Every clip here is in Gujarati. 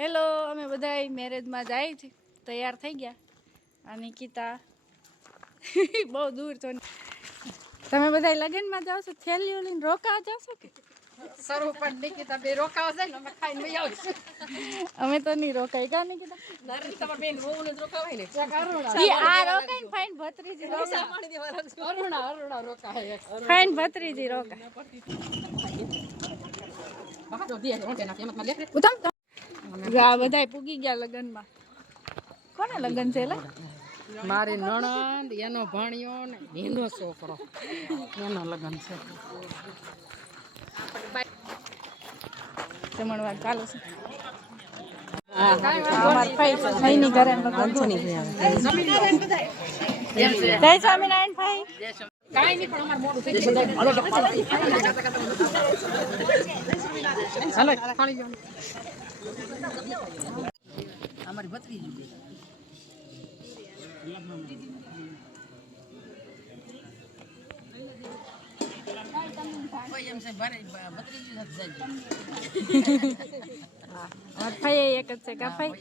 હેલો, અમે બધા મેરેજમાં જાય છે, તૈયાર થઈ ગયા. આ નિકિતા બહુ દૂર છો. તમે બધા લગ્નમાં જાઓ છો, થેલીઓ લઈને રોકાવા જાવ છો કે? સરું પણ નિકિતા બે રોકાવા જાય ને અમે ખાઈને લઈ આવશું. અમે તો નહીં રોકાય કા નિકિતા? નારી તમાર બેન રોવને જ રોકાવાય ને. ઈ આ રોકાય ને ફાઈન ભત્રીજી રોકાય. અરુણા રોકાય. ફાઈન ભત્રીજી રોકાય. બહારો દે રોટે ના કેમત માં લે. ઉતમ આ બધાય પૂગી ગયા લગનમાં. કોને લગન છે લે? મારી નણંદ એનો ભાણિયો ને એનો છોકરો એનો લગન છે. જમણવાર ચાલુ છે. અમાર ફઈની ઘરે લગન છે. જય સ્વામિનારાયણ ભાઈ. કાઈ નહીં પણ અમાર મોડું થઈ ગયું. હાલો ખાલી જાવ. અમારી ભત્રીજી ભાઈ એક જ છે કા ભાઈ?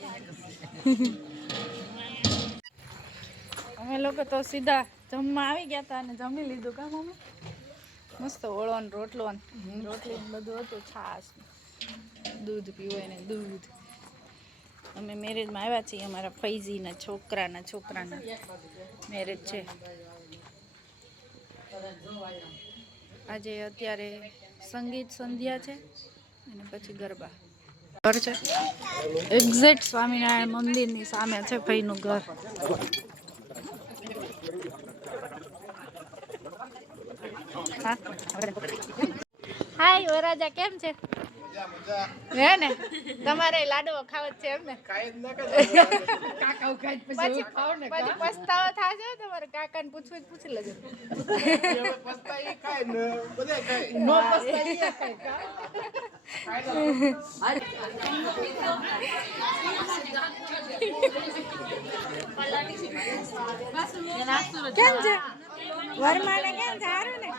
અમે લોકો તો સીધા જમવા આવી ગયા હતા અને જમી લીધું કા મમ્મી? મસ્ત ઓળો ને રોટલો ને રોટલી ને બધું હતું, છાશ દૂધ પીવાય ને દૂધ. અમે મેરેજમાં આવ્યા છીએ, અમારા ફૈજીના છોકરાના મેરેજ છે આજે. અત્યારે સંગીત સંધ્યા છે અને પછી ગરબા. ઘર છે એક્ઝેક્ટ સ્વામિનારાયણ મંદિરની સામે છે ભાઈનું ઘર. હાય વરાજા, કેમ છે? હે ને તમારે લાડવો ખાવો છે એમ ને? કાકા ખાઈ પછી પસ્તાવો થાશે તમારે. કાકાને પૂછવું પૂછી લેજો. પસ્તાઈ ખાય ને બધાય ખાય. નો પસ્તાઈ ખાય કા. કેમ છે વરમાને? કેમ સારું ને?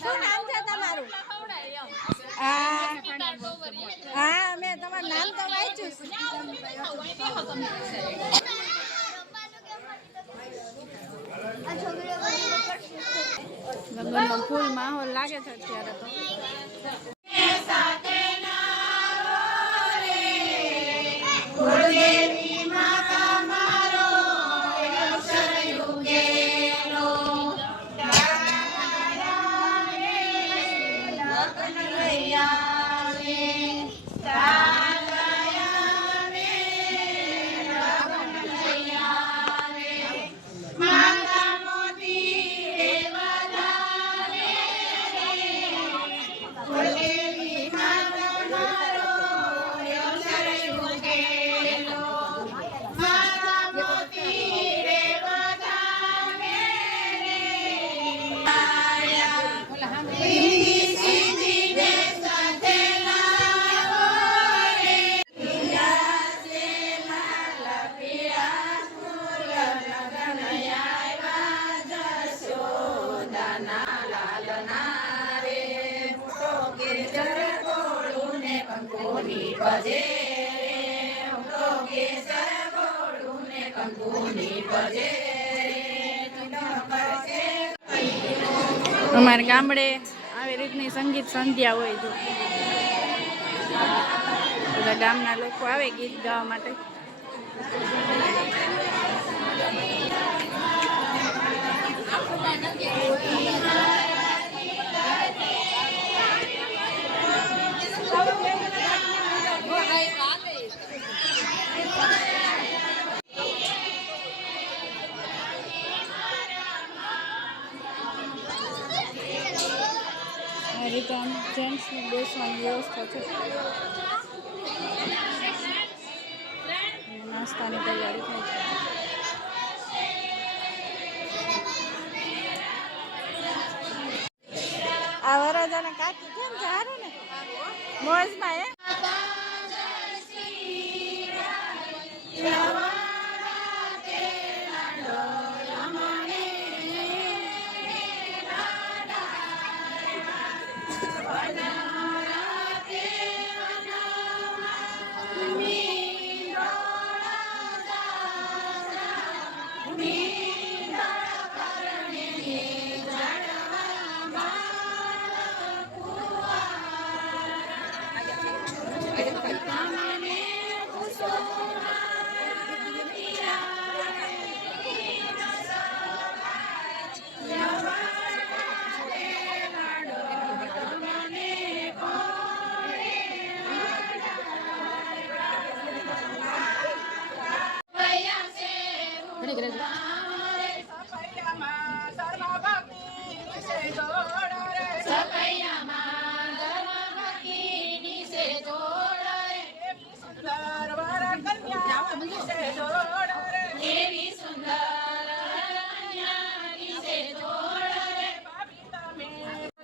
શું નામ છે તમારું? હા, મેં તમારું નામ તો વાંચ્યું. લગ્નનો ફૂલ માહોલ લાગે છે અત્યારે તો. અમારે ગામડે આવી રીતની સંગીત સંધ્યા હોય તો બધા ગામના લોકો આવે ગીત ગાવા માટે. આ રીતે આમ જેન્ટ્સને બેસવાની વ્યવસ્થા છે. નાસ્તાની તૈયારી થાય છે. આ વરરાજાના કાકી કેમ છે? હારું ને? મોજમાં હે?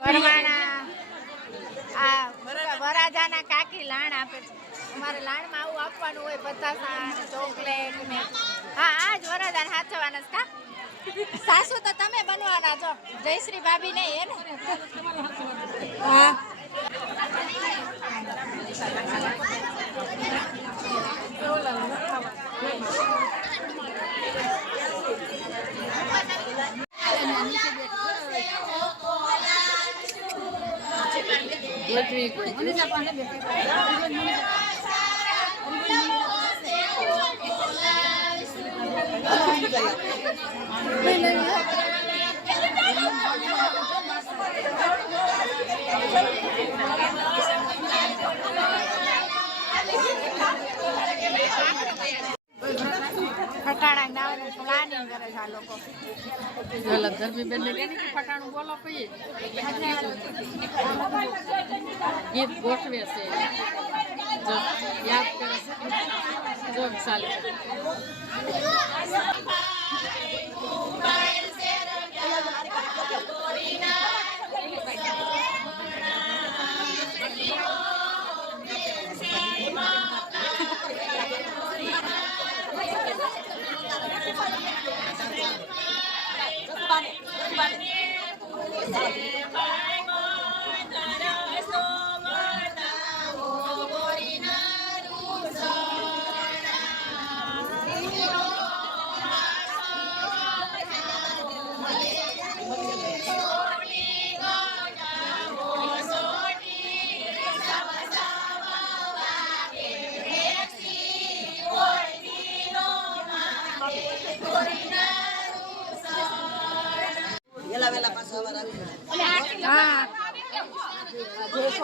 વરવાણા આ વરાજાના કાકી લાણ આપે છે. અમારે લાણમાં આવું આપવાનું હોય, પતાસા ને ચોકલેટ ને. હા, આ જ વરાજાને હાચવાના છે કા? સાસુ તો તમે બનવાના છો, જયશ્રી ભાભી નહીં હે ને? હા. ફટાણા નાવાનું પ્લાનિંગ કરે છે આ લોકો. ધર્મીબેનને કહે ને કે ફટાણું બોલો પછી ગીત ગોઠવે છે, જો યાદ કરે છે, જો ચાલે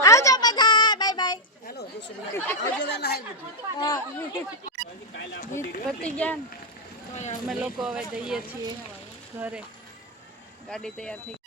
આવજો બધા, બાય બાય. ગીત પતી ગયા ને તો અમે લોકો હવે જઈએ છીએ ઘરે. ગાડી તૈયાર થઈ.